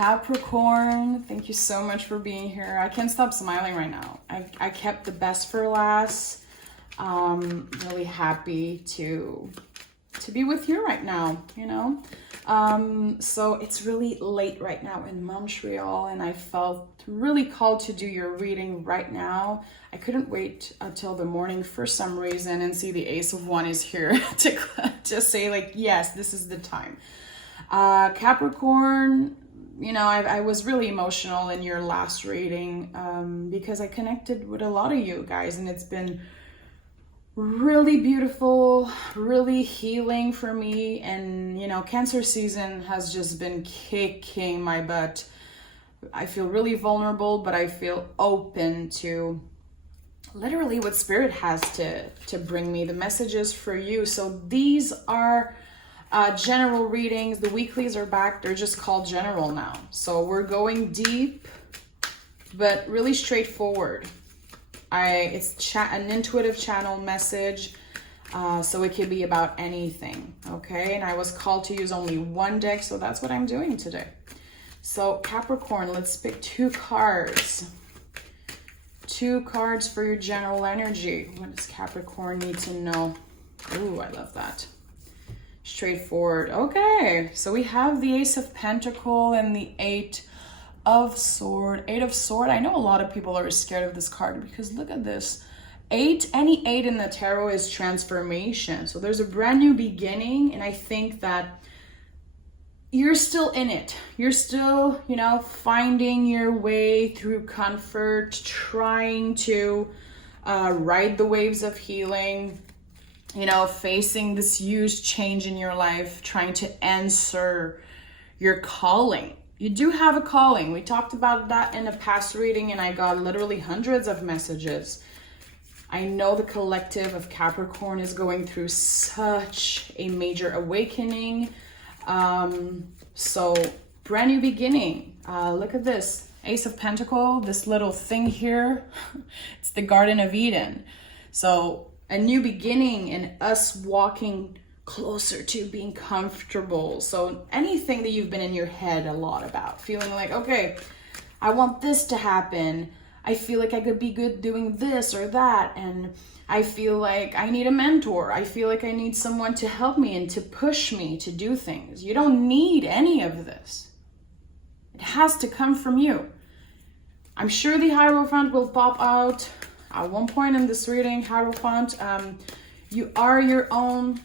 Capricorn, thank you so much for being here. I can't stop smiling right now. I kept the best for last. Really happy to be with you right now, you know. So it's really late right now in Montreal, and I felt really called to do your reading right now. I couldn't wait until the morning for some reason and see the Ace of Wands is here to say like, yes, this is the time. Capricorn, you know, I was really emotional in your last reading because I connected with a lot of you guys, and it's been really beautiful, really healing for me. And, you know, Cancer season has just been kicking my butt. I feel really vulnerable, but I feel open to literally what Spirit has to bring me, the messages for you. So these are general readings. The weeklies are back. They're just called general now. So we're going deep, but really straightforward. It's an intuitive channel message, so it could be about anything, okay? And I was called to use only one deck, so that's what I'm doing today. So Capricorn, let's pick two cards. Two cards for your general energy. What does Capricorn need to know? Ooh, I love that. Straightforward. Okay, so we have the Ace of Pentacle and the Eight of Sword. Eight of Sword. I know a lot of people are scared of this card because look at this. Any eight in the tarot is transformation. So there's a brand new beginning, and I think that you're still in it. You're still, you know, finding your way through comfort, trying to ride the waves of healing, you know, facing this huge change in your life, trying to answer your calling. You do have a calling. We talked about that in a past reading, and I got literally hundreds of messages. I know the collective of Capricorn is going through such a major awakening. So brand new beginning. Look at this. Ace of Pentacle, this little thing here. It's the Garden of Eden. So a new beginning and us walking closer to being comfortable. So anything that you've been in your head a lot about, feeling like, okay, I want this to happen. I feel like I could be good doing this or that. And I feel like I need a mentor. I feel like I need someone to help me and to push me to do things. You don't need any of this. It has to come from you. I'm sure the Hierophant will pop out at one point in this reading. Hierophant, you are your own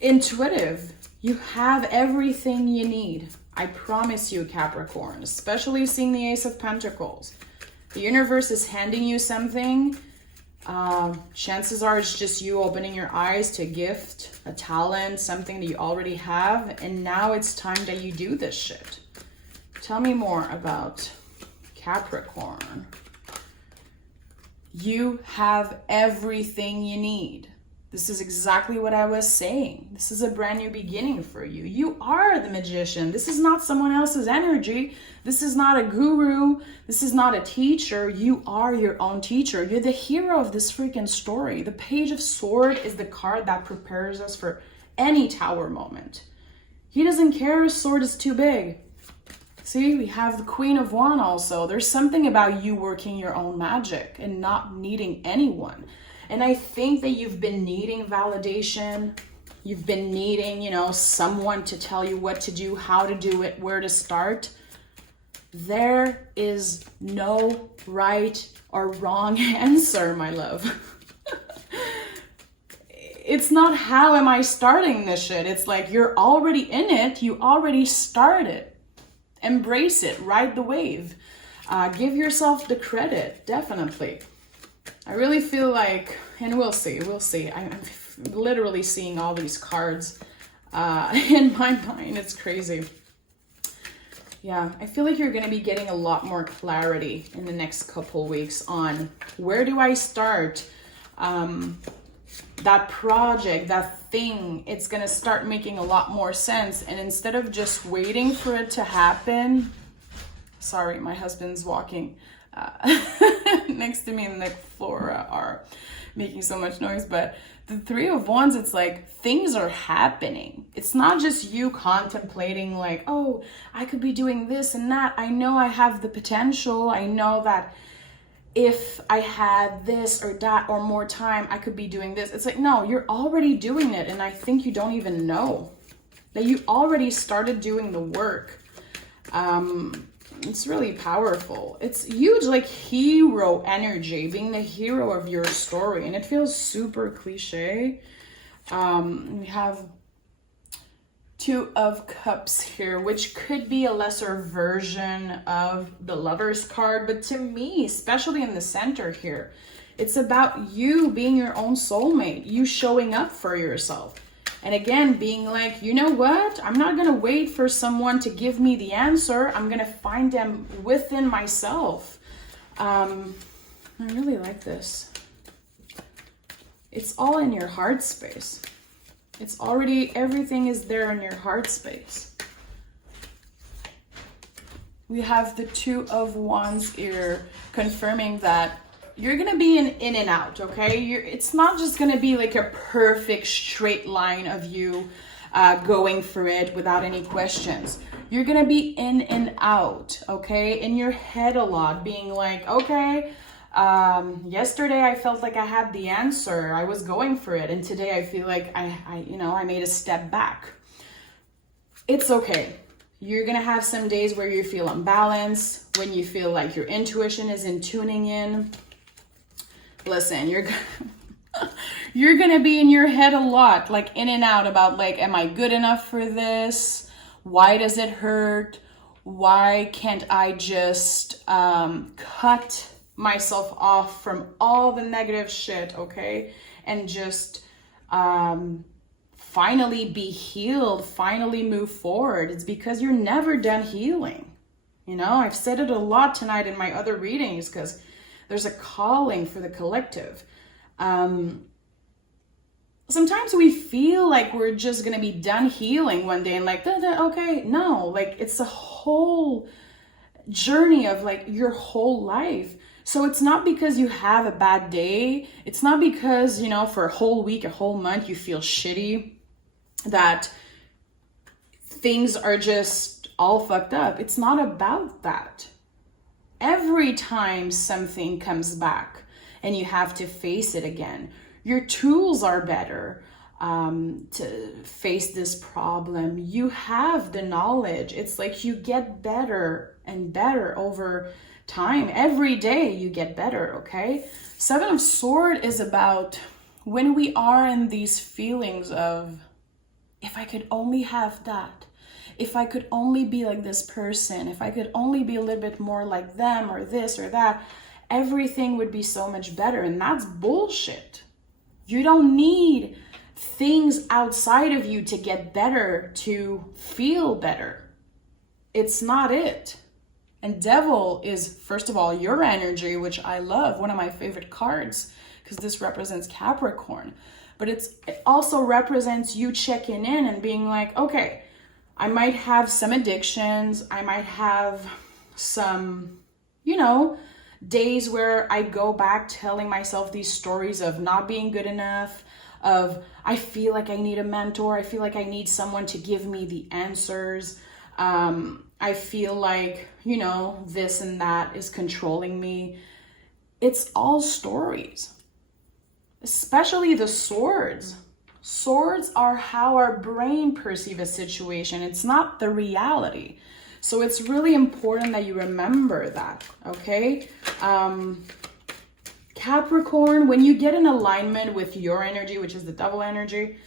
intuitive. You have everything you need. I promise you, Capricorn, especially seeing the Ace of Pentacles. The universe is handing you something. Chances are it's just you opening your eyes to a gift, a talent, something that you already have. And now it's time that you do this shit. Tell me more about Capricorn. You have everything you need. This is exactly what I was saying. This is a brand new beginning for you. You are the magician. This is not someone else's energy. This is not a guru. This is not a teacher. You are your own teacher. You're the hero of this freaking story. The Page of Sword is the card that prepares us for any tower moment. He doesn't care if sword is too big. See, we have the Queen of Wands also. There's something about you working your own magic and not needing anyone. And I think that you've been needing validation. You've been needing, you know, someone to tell you what to do, how to do it, where to start. There is no right or wrong answer, my love. It's not how am I starting this shit. It's like you're already in it. You already started. Embrace it. Ride the wave. Give yourself the credit. Definitely. I really feel like, and we'll see. I'm literally seeing all these cards in my mind. It's crazy. Yeah, I feel like you're going to be getting a lot more clarity in the next couple weeks on where do I start that project, that thing. It's going to start making a lot more sense. And instead of just waiting for it to happen, sorry, my husband's walking next to me in the floor. making so much noise, but the Three of Wands, it's like things are happening. It's not just you contemplating like, oh, I could be doing this and that. I know I have the potential. I know that if I had this or that or more time, I could be doing this. It's like, no, you're already doing it. And I think you don't even know that you already started doing the work. It's really powerful. It's huge, like hero energy, being the hero of your story. And it feels super cliche. We have Two of Cups here, which could be a lesser version of the Lover's card. But to me, especially in the center here, it's about you being your own soulmate, you showing up for yourself. And again, being like, you know what? I'm not going to wait for someone to give me the answer. I'm going to find them within myself. I really like this. It's all in your heart space. It's already, everything is there in your heart space. We have the Two of Wands here confirming that you're going to be in and out, okay? It's not just going to be like a perfect straight line of you going for it without any questions. You're going to be in and out, okay? In your head a lot, being like, okay, yesterday I felt like I had the answer. I was going for it. And today I feel like I made a step back. It's okay. You're going to have some days where you feel unbalanced, when you feel like your intuition isn't tuning in. Listen, you're gonna be in your head a lot, like in and out about like, am I good enough for this? Why does it hurt? Why can't I just cut myself off from all the negative shit, okay? And just finally be healed, finally move forward. It's because you're never done healing. You know, I've said it a lot tonight in my other readings because there's a calling for the collective. Sometimes we feel like we're just going to be done healing one day and like, okay, no, like it's a whole journey of like your whole life. So it's not because you have a bad day. It's not because, you know, for a whole week, a whole month, you feel shitty, that things are just all fucked up. It's not about that. Every time something comes back and you have to face it again, your tools are better to face this problem. You have the knowledge. It's like you get better and better over time. Every day you get better, okay? Seven of Swords is about when we are in these feelings of, if I could only have that, if I could only be like this person, if I could only be a little bit more like them or this or that, everything would be so much better. And that's bullshit. You don't need things outside of you to get better, to feel better. It's not it. And Devil is, first of all, your energy, which I love, one of my favorite cards, because this represents Capricorn. But it also represents you checking in and being like, okay, I might have some addictions. I might have some, you know, days where I go back telling myself these stories of not being good enough, of I feel like I need a mentor. I feel like I need someone to give me the answers. I feel like, you know, this and that is controlling me. It's all stories, especially the swords. Swords are how our brain perceives a situation. It's not the reality. So it's really important that you remember that, okay? Capricorn, when you get in alignment with your energy, which is the Devil energy,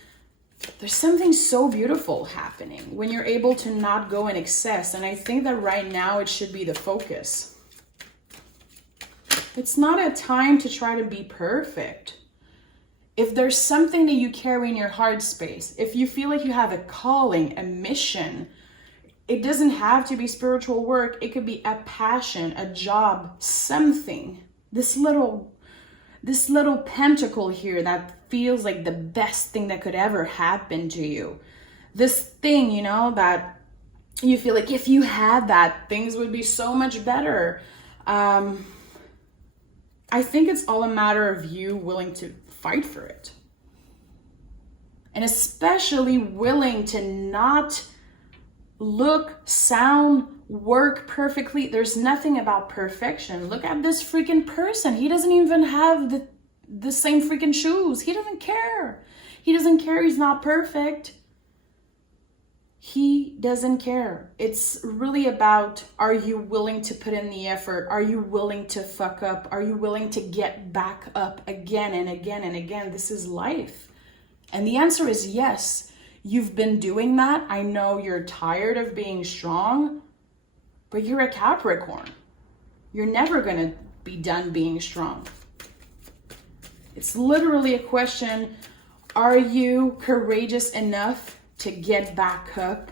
there's something so beautiful happening when you're able to not go in excess. And I think that right now it should be the focus. It's not a time to try to be perfect. If there's something that you carry in your heart space, if you feel like you have a calling, a mission, it doesn't have to be spiritual work. It could be a passion, a job, something. This little pentacle here that feels like the best thing that could ever happen to you. This thing, you know, that you feel like if you had that, things would be so much better. I think it's all a matter of you willing to fight for it. And especially willing to not look, sound, work perfectly. There's nothing about perfection. Look at this freaking person. He doesn't even have the same freaking shoes. He doesn't care. He doesn't care. He's not perfect. He doesn't care. It's really about, are you willing to put in the effort? Are you willing to fuck up? Are you willing to get back up again and again and again? This is life. And the answer is yes. You've been doing that. I know you're tired of being strong, but you're a Capricorn. You're never going to be done being strong. It's literally a question, are you courageous enough to get back up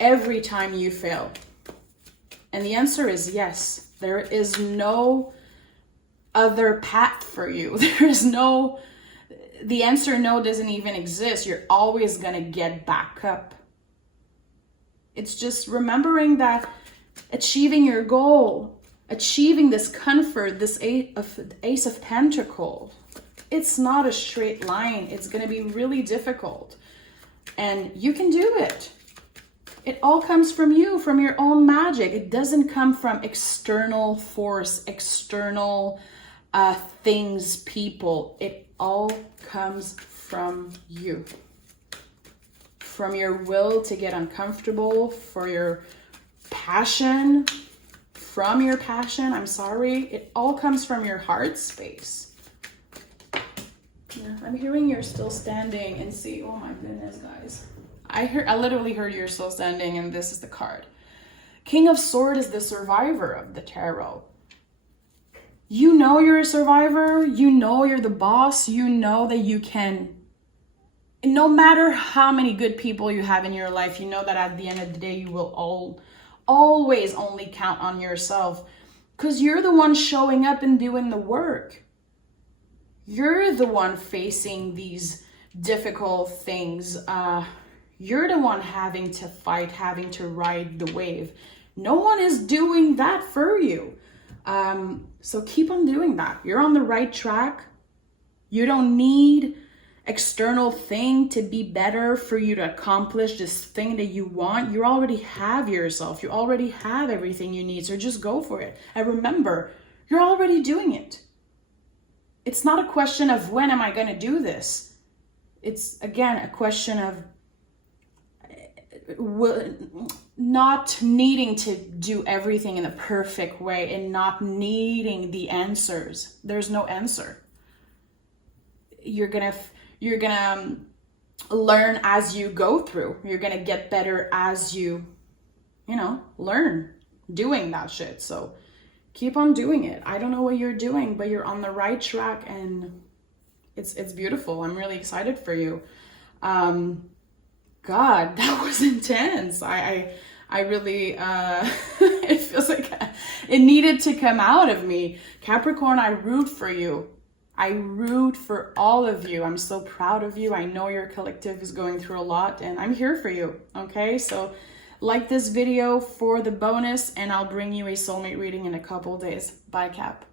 every time you fail? And the answer is yes. There is no other path for you. The answer no doesn't even exist. You're always going to get back up. It's just remembering that achieving your goal, achieving this comfort, this Ace of Pentacles, it's not a straight line. It's going to be really difficult. And you can do it. It all comes from you, from your own magic. It doesn't come from external force, external things, people. It all comes from you. From your will to get uncomfortable, for your passion, from your passion, it all comes from your heart space. Yeah, I'm hearing you're still standing and see, oh my goodness, guys. I literally heard you're still standing and this is the card. King of Swords is the survivor of the tarot. You know you're a survivor. You know you're the boss. You know that you can, no matter how many good people you have in your life, you know that at the end of the day, you will always only count on yourself because you're the one showing up and doing the work. You're the one facing these difficult things. You're the one having to fight, having to ride the wave. No one is doing that for you. So keep on doing that. You're on the right track. You don't need external thing to be better for you to accomplish this thing that you want. You already have yourself. You already have everything you need. So just go for it. And remember, you're already doing it. It's not a question of when am I going to do this? It's, again, a question of not needing to do everything in a perfect way and not needing the answers. There's no answer. You're gonna learn as you go through. You're gonna get better as you learn doing that shit. So keep on doing it. I don't know what you're doing, but you're on the right track and it's beautiful. I'm really excited for you. God, that was intense. I really, it feels like it needed to come out of me. Capricorn, I root for you. I root for all of you. I'm so proud of you. I know your collective is going through a lot and I'm here for you. Okay, so like this video for the bonus and I'll bring you a soulmate reading in a couple days. Bye, Cap.